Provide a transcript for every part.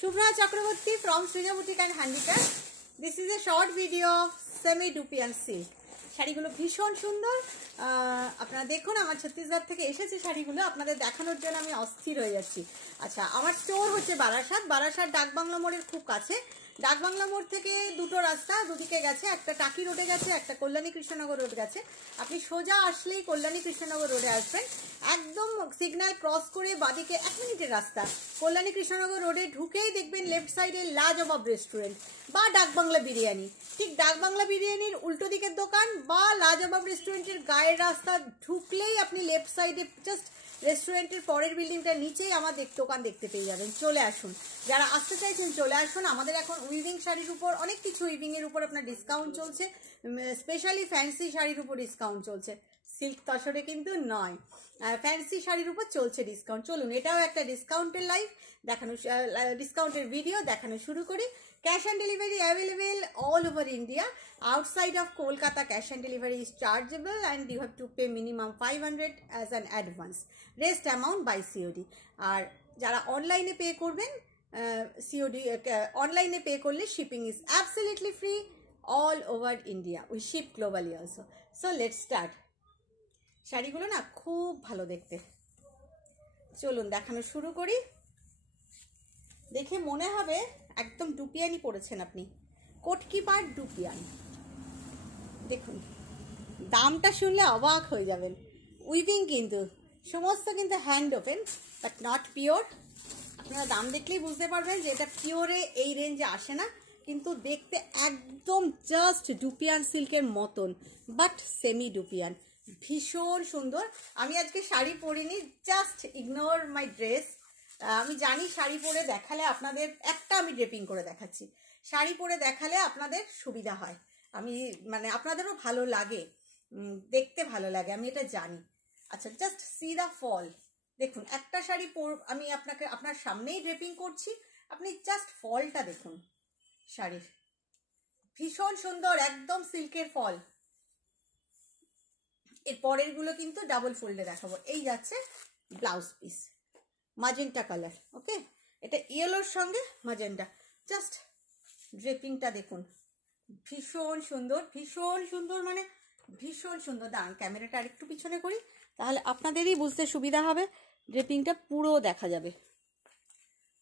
Shubhra Chakraborty from Srija Boutique and Handicraft. This is a short video of semi Dupian silk. শাড়িগুলো ভীষণ সুন্দর। আপনারা দেখুন, আমার ছত্তিশগড় থেকে এসেছে শাড়িগুলো, আপনাদের দেখানোর জন্য আমি অস্থির হয়ে যাচ্ছি। আচ্ছা, আমার স্টোর হচ্ছে বারাসাত ডাকবাংলা মোড়ের খুব কাছে। ডাকবাংলা মোড় থেকে দুটো রাস্তা দুদিকে গেছে, একটা টাকি রোডে গেছে, একটা কল্যাণী কৃষ্ণনগর রোড গেছে। আপনি সোজা আসলেই কল্যাণী কৃষ্ণনগর রোডে আসবেন, একদম সিগন্যাল ক্রস করে বাদিকে 1 মিনিটের রাস্তা। কল্যাণী কৃষ্ণনগর রোডে ঢুকেই দেখবেন লেফট সাইডে লাজবাব রেস্টুরেন্ট বা ডাকবাংলা বিরিয়ানি। ঠিক ডাকবাংলা বিরিয়ানির উল্টো দিকের দোকান বা লাজবাব রেস্টুরেন্টের গায়ের রাস্তা ঢুকলেই আপনি লেফট সাইডে জাস্ট রেস্টুরেন্টের পরের বিল্ডিংটার নিচেই আমাদের দোকান দেখতে পেয়ে যাবেন। চলে আসুন, যারা আসতে চাইছেন চলে আসুন। আমাদের এখন উইভিং শাড়ির উপর অনেক কিছু, উইভিংয়ের উপর আপনার ডিসকাউন্ট চলছে, স্পেশালি ফ্যান্সি শাড়ির উপর ডিসকাউন্ট চলছে। সিল্ক তসরে কিন্তু নয়, ফ্যান্সি শাড়ির উপর চলছে ডিসকাউন্ট। চলুন, এটাও একটা ডিসকাউন্টের লাইভ দেখানো, ডিসকাউন্টের ভিডিও দেখানো শুরু করি। Cash and delivery available all over India. Outside of Kolkata, cash and delivery is chargeable and you have to pay minimum 500 as an advance. Rest amount by COD. আর যারা অনলাইনে পে করবেন, COD অনলাইনে pay করলে shipping is absolutely free all over India. We ship globally also. So let's start. শাড়িগুলো না খুব ভালো দেখতে। চলুন দেখানো শুরু করি। দেখে মনে হবে একদম ডুপিয়ানি পড়েছেন আপনি, কোটকি পাট ডুপিয়ান। দেখুন, দামটা শুনলে অবাক হয়ে যাবেন। উইভিং কিন্তু সমস্ত কিন্তু hand open, but not pure. আপনারা দাম দেখলেই বুঝতে পারবেন যে এটা পিওরে এই রেঞ্জে আসে না, কিন্তু দেখতে একদম জাস্ট ডুপিয়ান সিল্কের মতন, বাট সেমি ডুপিয়ান। ভীষণ সুন্দর। আমি আজকে শাড়ি পরিনি, জাস্ট ইগনোর মাই ড্রেস। আমি জানি শাড়ি পরে দেখালে আপনাদের, আমি ড্রেপিং করে দেখাচ্ছি, শাড়ি পরে দেখালে আপনাদের সুবিধা হয়, আমি মানে আপনাদেরও ভালো লাগে, দেখতে ভালো লাগে, আমি এটা জানি। আচ্ছা, জাস্ট সি দ্য ফল। দেখুন, একটা শাড়ি আমি আপনার সামনেই ড্রেপিং করছি, আপনি জাস্ট ফলটা দেখুন শাড়ির। ভীষণ সুন্দর, একদম সিল্কের ফল। এর পরের গুলো কিন্তু ডাবল ফোল্ডে দেখাবো। এই যাচ্ছে ব্লাউজ পিস, মাজেন্টা কালার। ওকে, এটা ইয়েলোর সঙ্গে মাজেন্টা। জাস্ট ড্রেপিংটা দেখুন, ভীষণ সুন্দর, ভীষণ সুন্দর, মানে ভীষণ সুন্দর। দাঁড়ান, ক্যামেরাটা আরেকটু পিছনে করি, তাহলে আপনাদেরই বুঝতে সুবিধা হবে, ড্রেপিংটা পুরো দেখা যাবে।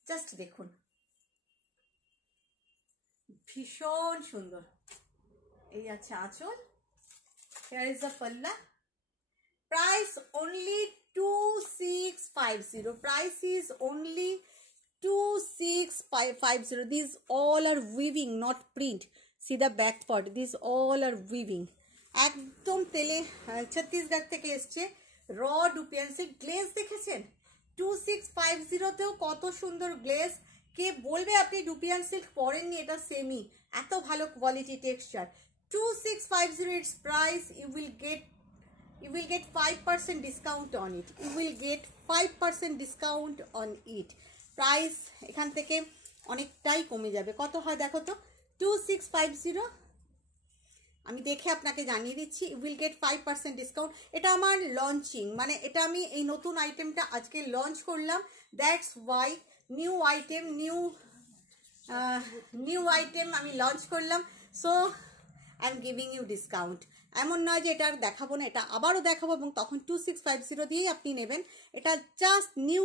জাস্ট দেখুন, ভীষণ সুন্দর। এই আছে আঁচল, হিয়ার ইজ দ্য পাল্লা। Price only 2650. Price is only 2650. These all are weaving, not print. See the back part. These all are weaving. একদম তেলে ছত্তিশগড় থেকে এসছে র ডুপিয়ান সিল্ক। গ্লেজ দেখেছেন 2650তেও কত সুন্দর গ্লেজ। কে বলবে আপনি ডুপিয়ান সিল্ক পরেননি? এটা সেমি, এত ভালো quality texture. 2650 its price. You will get 5% discount on it. You will get 5% discount on it. Price এখান থেকে অনেকটাই কমে যাবে। কত হয় দেখো তো, 2650। আমি দেখে আপনাকে জানিয়ে দিচ্ছি। You will get 5% discount. এটা আমার লঞ্চিং, মানে এটা আমি এই নতুন আইটেমটা আজকে লঞ্চ করলাম। দ্যাটস ওয়াই নিউ আইটেম আমি লঞ্চ করলাম। So I am giving you discount. এমন নয় যে এটা আর দেখাবো না, এটা আবারও দেখাবো এবং তখন 2650 দিয়েই আপনি নেবেন। এটা জাস্ট নিউ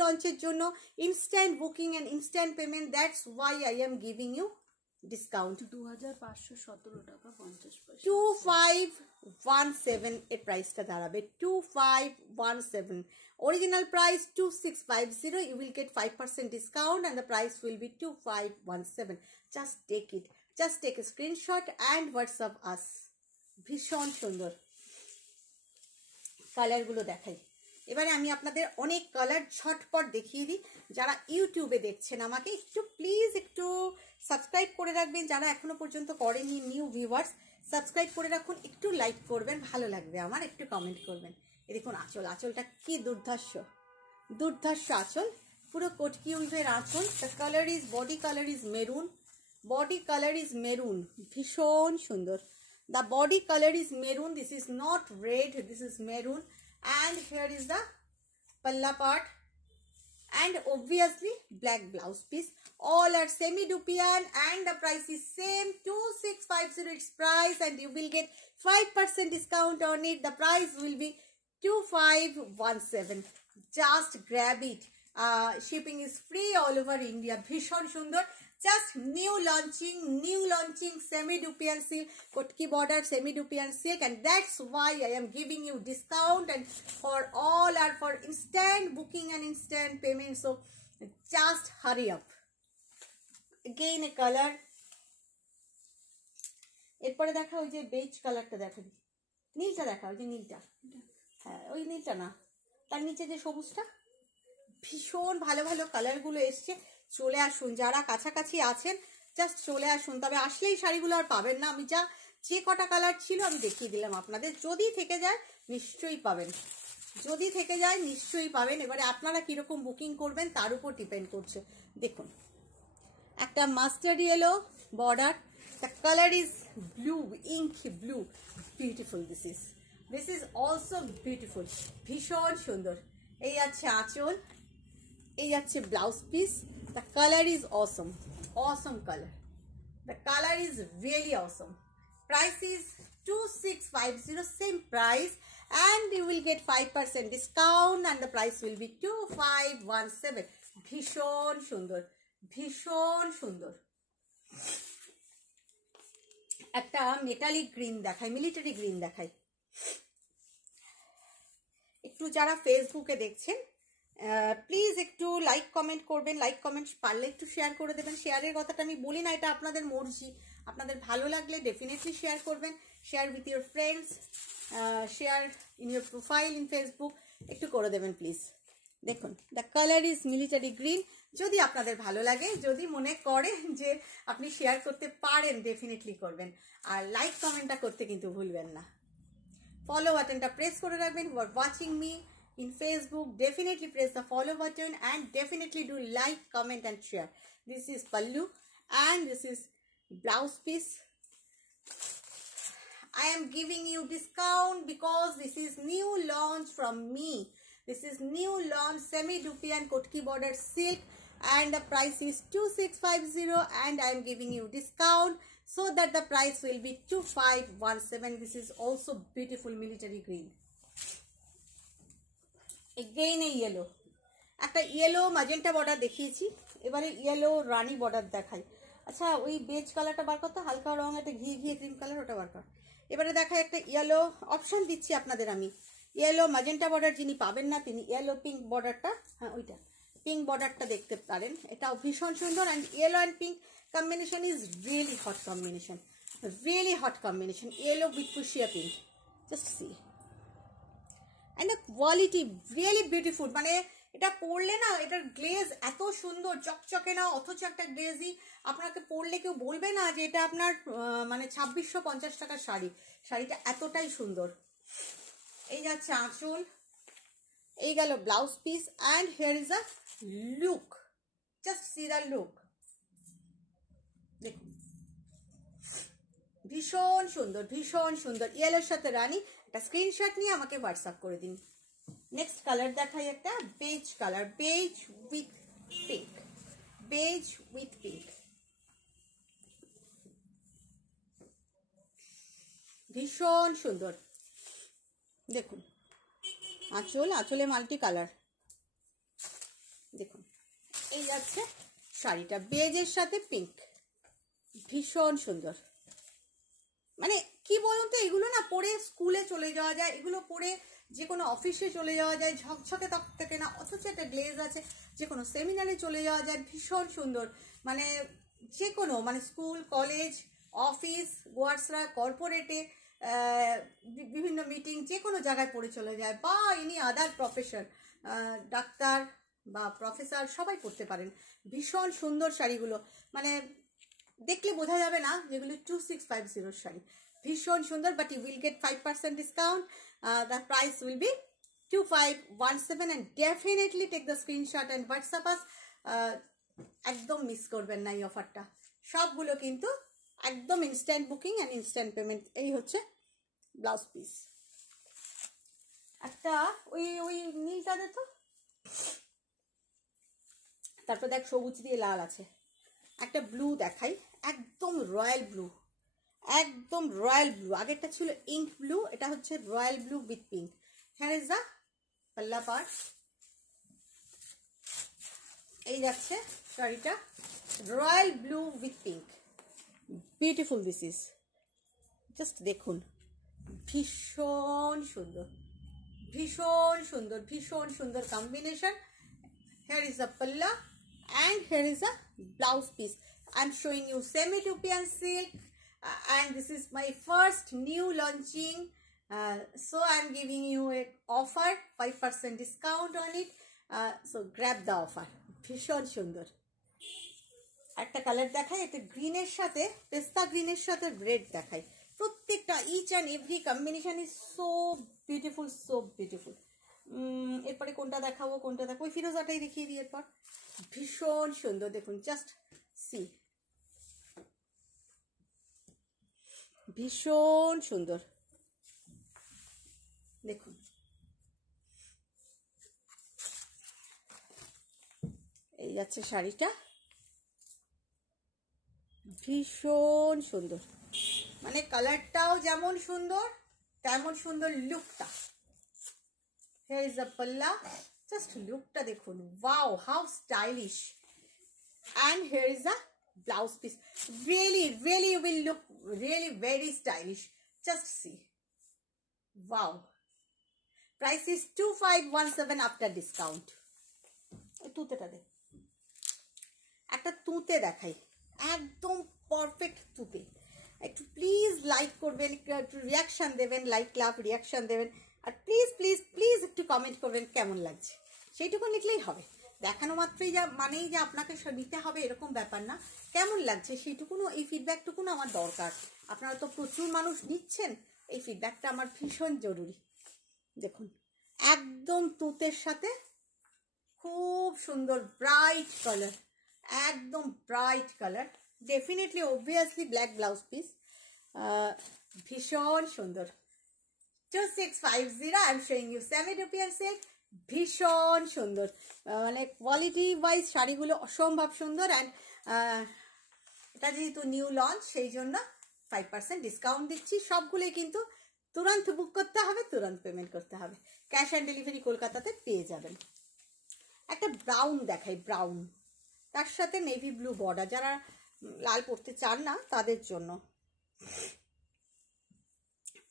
লঞ্চের জন্য instant booking and instant payment. That's why I am giving you discount. 2517 টাকা 50 পয়সা। 2517 এর প্রাইসটা দাঁড়াবে 2517। Original price 2650। You will get 5% discount and the price will be 2517। Just take it, just take a screenshot and WhatsApp us. ভীষণ সুন্দর। কালারগুলো দেখাই। এবারে আমি আপনাদের অনেক কালার ঝটপট দেখিয়ে দিই। যারা ইউটিউবে দেখছেন আমাকে একটু প্লিজ একটু সাবস্ক্রাইব করে রাখবেন, যারা এখনো পর্যন্ত করেননি নিউ ভিউয়ার্স, সাবস্ক্রাইব করে রাখুন, একটু লাইক করবেন, ভালো লাগবে আমার, একটু কমেন্ট করবেন। এই দেখুন আঁচলটা কি দুর্ধর্ষ আঁচল, পুরো কটকি উইভের আঁচল। The colour is body colour is maroon, ভীষণ সুন্দর। The body color is maroon. This is not red, this is maroon. And here is the palla part. and obviously black blouse piece. All are semi dupion and the price is same 2650 its price, and you will get 5% discount on it. The price will be 2517. Just grab it. Shipping is free all over India. Bhishon Sundar. Just new launching semi dupion silk, kotki border semi dupion silk, and that's why I am giving you discount, and for all are for instant booking and instant payment. So just hurry up. Again a color. এরপরে দেখা ওই যে base কালারটা দেখা দি, নীলটা দেখা, ওই যে নীলটা, হ্যাঁ ওই নীলটা না, তার নিচে যে সবুজটা, ভীষণ ভালো ভালো কালারগুলো এসছে। চলে আসুন, যারা কাছাকাছি আছেন জাস্ট চলে আসুন। তবে আসলেই শাড়িগুলো আর পাবেন না, আমি যে কটা কালার ছিল আমি দেখিয়ে দিলাম আপনাদের। যদি থেকে যায় নিশ্চয়ই পাবেন, যদি থেকে যায় নিশ্চয়ই পাবেন। এবারে আপনারা কীরকম বুকিং করবেন তার উপর ডিপেন্ড করছে। দেখুন একটা mustard yellow border, the colour is blue, ink blue, beautiful. This is also beautiful, ভীষণ সুন্দর। এই আছে আঁচল, এই আছে blouse piece. The color is awesome color. The color is really awesome. Price is 2650, same price, and you will get 5% discount, and the price will be 2517. ভীষণ সুন্দর, ভীষণ সুন্দর। একটা মেটালিক গ্রিন দেখাই, মিলিটারি গ্রিন দেখাই। একটু যারা ফেসবুকে দেখছেন প্লিজ একটু লাইক কমেন্ট করবেন, লাইক কমেন্ট পারলে একটু শেয়ার করে দেবেন। শেয়ারের কথাটা আমি বলি না, এটা আপনাদের মর্জি, আপনাদের ভালো লাগলে ডেফিনেটলি শেয়ার করবেন। Share with your friends, share in your profile in Facebook, একটু করে দেবেন প্লিজ। দেখুন the colour is military green. যদি আপনাদের ভালো লাগে, যদি মনে করেন যে আপনি শেয়ার করতে পারেন, ডেফিনেটলি করবেন। আর লাইক কমেন্টটা করতে কিন্তু ভুলবেন না। ফলো বাটনটা প্রেস করে রাখবেন। You are watching me in Facebook, definitely press the follow button and definitely do like, comment and share. This is pallu and this is blouse piece. I am giving you discount because this is new launch from me. This is new launch semi dupion kotki border silk, and the price is 2650, and I am giving you discount so that the price will be 2517. This is also beautiful military green. Again এই yellow, একটা yellow magenta border দেখিয়েছি, এবারে yellow রানি border দেখাই। আচ্ছা ওই base কালারটা বার করতে, হালকা রঙ একটা ঘিয়ে ক্রিম কালার, ওটা বার কর। এবারে দেখাই একটা ইয়েলো, অপশান দিচ্ছি আপনাদের আমি। ইয়েলো ম্যাজেন্টা বর্ডার যিনি পাবেন না তিনি ইয়েলো পিঙ্ক বর্ডারটা, হ্যাঁ ওইটা পিঙ্ক বর্ডারটা দেখতে পারেন, এটাও ভীষণ সুন্দর। And yellow and pink combination is really hot combination, really hot combination. Yellow with fuchsia pink, just see. And the quality really beautiful. মানে এটা পরলে না, এটার গ্লেজ এত সুন্দর চকচকে না, অথচ একটা গ্লেজি আপনাকে পরলে কেউ বলবে না যে এটা আপনার মানে 2650 টাকার শাড়ি। শাড়িটা এতটাই সুন্দর। এই যাচ্ছে আঁচল, এই গেল blouse piece, and here is a look, just see the look. দেখুন ভীষণ সুন্দর, ভীষণ সুন্দর। ইয়েলোর সাথে রানি। একটা স্ক্রিনশট নিয়ে আমাকে হোয়াটসঅ্যাপ করে দিন। নেক্সট কালার দেখাই, একটা beige colour, beige with pink, beige with pink, ভীষণ সুন্দর। দেখুন আঁচল, আঁচলে মাল্টি কালার। দেখুন এই যাচ্ছে শাড়িটা, বেজের সাথে পিঙ্ক, ভীষণ সুন্দর। মানে কি বলুন তো, এগুলো না পরে স্কুলে চলে যাওয়া যায়, এগুলো পরে যে কোনো অফিসে চলে যাওয়া যায়, ঝকঝকে তকতকে না, অথচ একটা গ্লেজ আছে, যে কোনো সেমিনারে চলে যাওয়া যায়, ভীষণ সুন্দর। মানে যে কোনো মানে স্কুল, কলেজ, অফিস, গোয়ার্সরা, কর্পোরেটে, বিভিন্ন মিটিং, যে কোনো জায়গায় পরে চলে যায়, বা এনি আদার প্রফেশন, ডাক্তার বা প্রফেসর সবাই পরতে পারেন। ভীষণ সুন্দর শাড়িগুলো, মানে দেখলে বোঝা যাবে না যেগুলো 2650 শাড়ি, ভীষণ সুন্দর। But you will get 5% discount, the price will be 2517, and definitely take the screenshot and WhatsApp us. একদম মিস করবেন না এই অফারটা। সবগুলো কিন্তু একদম instant booking and instant payment. এই হচ্ছে ব্লাউজ পিস। একটা ওই নীলটা দে তো, তারপর দেখ সবুজ দিয়ে লাল আছে, একটা ব্লু দেখাই, একদম রয়্যাল ব্লু, একদম রয়্যাল ব্লু। আগেরটা ছিল ইঙ্ক ব্লু, এটা হচ্ছে রয়্যাল ব্লু উইথ পিঙ্ক। হ্যাঁ ইজ দ্য পাল্লা পার্ট। এই যাচ্ছে শাড়িটা, royal blue with pink, beautiful this is. Just দেখুন, ভীষণ সুন্দর, ভীষণ সুন্দর, ভীষণ সুন্দর combination. Here is the palla and here is the blouse piece. I'm showing you semi-Dupian silk and this is my first new launching. So I'm giving you a offer, 5% discount on it. So grab the offer. ভীষণ সুন্দর। একটা colour দেখাই, এটা গ্রিনের সাথে, পেস্তা গ্রিনের সাথে রেড দেখাই। প্রত্যেকটা each and every combination is so beautiful, so beautiful. এরপরে কোনটা দেখাবো, কোনটা দেখাবো, ওই ফিরোজাটাই দেখিয়ে দিই। এরপর ভীষণ সুন্দর, দেখুন জাস্ট সি, ভীষণ সুন্দর দেখুন। এই যাচ্ছে শাড়িটা, ভীষণ সুন্দর, মানে কালারটাও যেমন সুন্দর তেমন সুন্দর লুকটা। Here is the palla, just lookটা দেখুন, wow, how stylish. And here is the blouse piece, really really you will look really very stylish, just see, wow. Price is 2517 after discount. তুতেটা দে, একটা তুতে দেখাই, একদম পারফেক্ট তুতে। একটু প্লিজ লাইক করবেন, একটু reaction দেবেন, লাইক লাভ রিয়াকশান দেবেন, আর প্লিজ প্লিজ প্লিজ একটু কমেন্ট করবেন কেমন লাগছে, সেইটুকু লিখলেই হবে। দেখানো মাত্রই যা মানেই যে আপনাকে নিতে হবে এরকম ব্যাপার না, কেমন লাগছে সেইটুকুনও, এই ফিডব্যাকটুকুনও আমার দরকার। আপনারা তো প্রচুর মানুষ নিচ্ছেন, এই ফিডব্যাকটা আমার ভীষণ জরুরি। দেখুন একদম তুতের সাথে খুব সুন্দর ব্রাইট কালার, একদম bright colour, definitely obviously black blouse piece, ভীষণ সুন্দর। 2650 I am showing you semi-Dupian silk, ভীষণ সুন্দর, মানে কোয়ালিটি ওয়াইজ শাড়িগুলো অসম্ভব সুন্দর। অ্যান্ড এটা যেহেতু নিউ লঞ্চ সেই জন্য 5% ডিসকাউন্ট দিচ্ছি। সবগুলোই কিন্তু তুরন্ত বুক করতে হবে, তুরন্ত পেমেন্ট করতে হবে, ক্যাশ অন ডেলিভারি কলকাতাতে পেয়ে যাবেন। একটা ব্রাউন দেখাই, ব্রাউন, তার সাথে নেভি ব্লু বর্ডার, যারা লাল পরতে চান না তাদের জন্য,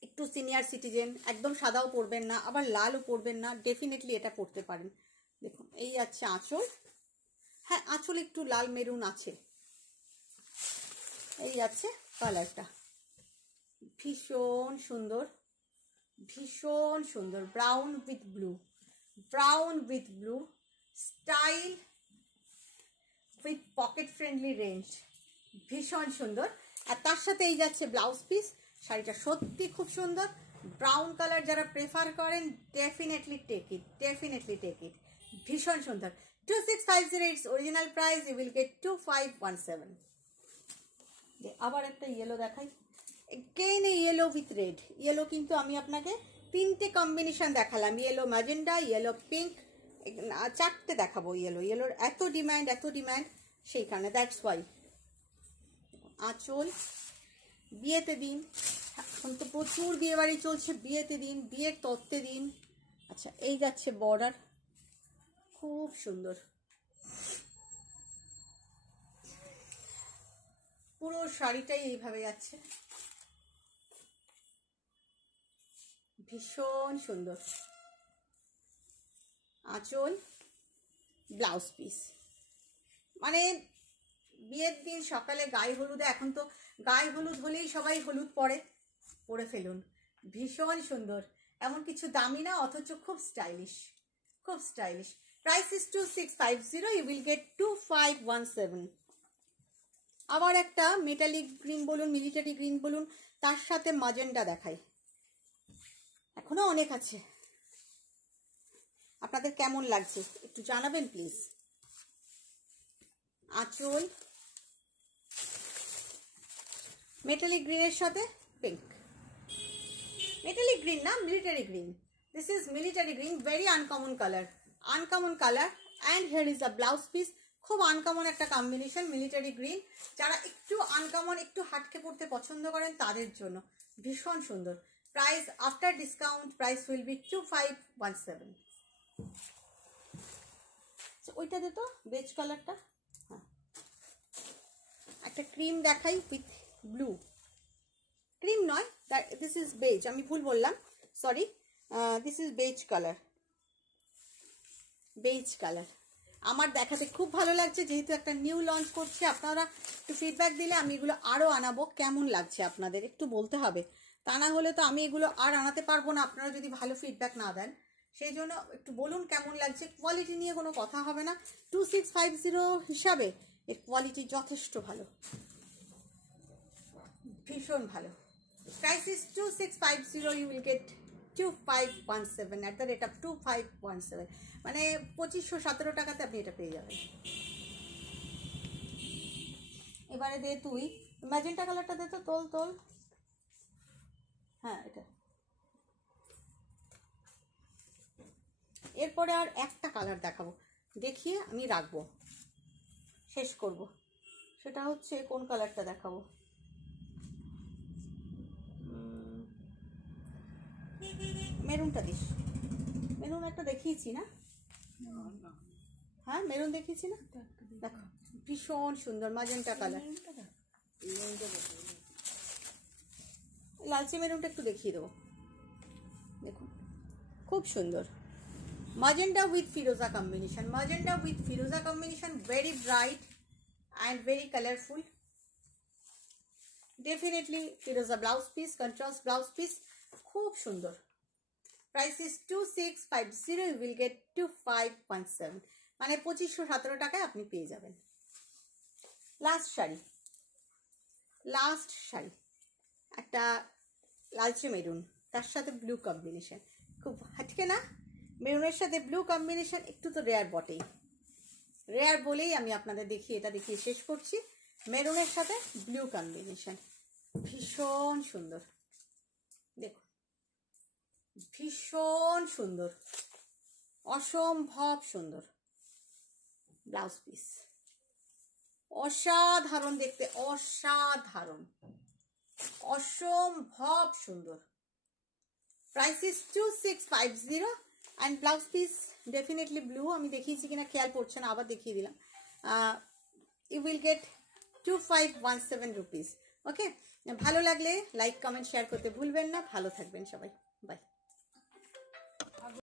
একটু সিনিয়র সিটিজেন, একদম সাদাও পরবেন না আবার লালও পরবেন না, ডেফিনেটলি এটা পরতে পারেন। দেখুন এই আছে আঁচল, হ্যাঁ আঁচল একটু লাল মেরুন আছে। এই আছে কালারটা, ভীষণ সুন্দর, ভীষণ সুন্দর, brown with blue, brown with blue style with pocket friendly range, ভীষণ সুন্দর। আর তার সাথে এই যাচ্ছে ব্লাউজ পিস। শাড়িটা সত্যি খুব সুন্দর, ব্রাউন কালার যারা প্রেফার করেন definitely take it, definitely take it, ভীষণ সুন্দর। 2650 it's original price, you will get 2517। আবার একটা ইয়েলো দেখাই, again yellow with red. Yellow কিন্তু আমি আপনাকে তিনটে কম্বিনেশন দেখালাম, ইয়েলো ম্যাজেন্ডা, ইয়েলো পিঙ্ক, চারটে দেখাবো ইয়েলো। ইয়েলোর এত ডিমান্ড, এত ডিমান্ড, সেই কারণে, দ্যাটস ওয়াই। আঁচল বিয়েতে দিন, এখন তো প্রচুর বিয়ে বাড়ি চলছে, বিয়েতে দিন, বিয়ের তত্ত্বে দিন। আচ্ছা এই যাচ্ছে বর্ডার, খুব সুন্দর, পুরো শাড়িটাই এইভাবে যাচ্ছে, ভীষণ সুন্দর। আঁচল, ব্লাউজ পিস, মানে বিয়ের দিন সকালে গায়ে হলুদে, এখন তো গায়ে হলুদ হলেই সবাই হলুদ পরে ফেলুন, ভীষণ সুন্দর। এমন কিছু দামি না, অথচ খুব স্টাইলিশ, খুব stylish. Price is 2650, you will get 2517। আবার একটা মেটালিক গ্রিন বলুন, মিলিটারি গ্রিন বলুন, তার সাথে মাজেন্ডা দেখাই, এখনো অনেক আছে। আপনাদের কেমন লাগছে একটু জানাবেন প্লিজ। আঁচল মেটালিক গ্রিনের সাথে পিঙ্ক, মেটালিক গ্রিন না, military green, this is military green, very uncommon colour, uncommon colour. And here is a blouse piece, খুব আনকমন একটা কম্বিনেশন, মিলিটারি গ্রিন। যারা একটু আনকমন, একটু হাটকে পড়তে পছন্দ করেন তাদের জন্য ভীষণ সুন্দর। Price after discount price will be 2517। ওইটা দে তো, বেজ কালারটা। হ্যাঁ, একটা ক্রিম দেখাই উইথ ব্লু। ক্রিম নয়, দিস ইজ বেজ, আমি ভুল বললাম, sorry. This is base colour, beige colour. আমার দেখাতে খুব ভালো লাগছে, যেহেতু একটা নিউ লঞ্চ করছে। আপনারা একটু ফিডব্যাক দিলে আমি এগুলো আরও আনাবো। কেমন লাগছে আপনাদের একটু বলতে হবে, তা না হলে তো আমি এগুলো আর আনাতে পারবো না আপনারা যদি ভালো ফিডব্যাক না দেন। সেই জন্য একটু বলুন কেমন লাগছে। কোয়ালিটি নিয়ে কোনো কথা হবে না, 2650 হিসাবে এর কোয়ালিটি যথেষ্ট ভালো, ভীষণ ভালো। Price is 2650, you will get 2517 at the rate of 2517, মানে 2517 টাকাতে আপনি এটা পেয়ে যাবেন। এবারে দে তুই ম্যাজেন্টা কালারটা দে তো, তোল তোল। হ্যাঁ, এটা। এরপরে আর একটা কালার দেখাবো, দেখিয়ে আমি রাখবো, শেষ করব। সেটা হচ্ছে কোন কালারটা দেখাবো, মেরুনটা দিস। মেরুন একটা দেখিয়েছি না? হ্যাঁ, মেরুন দেখিয়েছি না? দেখো ভীষণ সুন্দর ম্যাজেন্টা কালার। লালচে মেরুনটা একটু দেখিয়ে দেবো, দেখুন খুব সুন্দর। ম্যাজেন্টা উইথ ফিরোজা কম্বিনেশন, ম্যাজেন্টা উইথ ফিরোজা combination, very bright and very colourful. Definitely ফিরোজা blouse piece, contrast blouse piece, খুব সুন্দর। Price is 2650, you will get 2517, মানে 2517 টাকায় আপনি পেয়ে যাবেন। লাস্ট শাড়ি, লাস্ট শাড়ি একটা লালচে মেরুন, তার সাথে ব্লু কম্বিনেশন, খুব হাটকে না? মেরুনের সাথে ব্লু কম্বিনেশন একটু তো রেয়ার বটেই, রেয়ার বলেই আমি আপনাদের এটা দেখিয়ে শেষ করছি। মেরুনের সাথে ব্লু কম্বিনেশন, ভীষণ সুন্দর, দেখুন ভীষণ সুন্দর, অসম্ভব সুন্দর ব্লাউজ পিস, অসাধারণ দেখতে, অসাধারণ, অসম্ভব সুন্দর। Price is 2650 and blouse piece definitely blue. আমি দেখিয়েছি কিনা খেয়াল পড়ছে না, আবার দেখিয়ে দিলাম। You will get 2517 rupees. Okay, ভালো লাগলে লাইক কমেন্ট শেয়ার করতে ভুলবেন না। ভালো থাকবেন সবাই, বাই।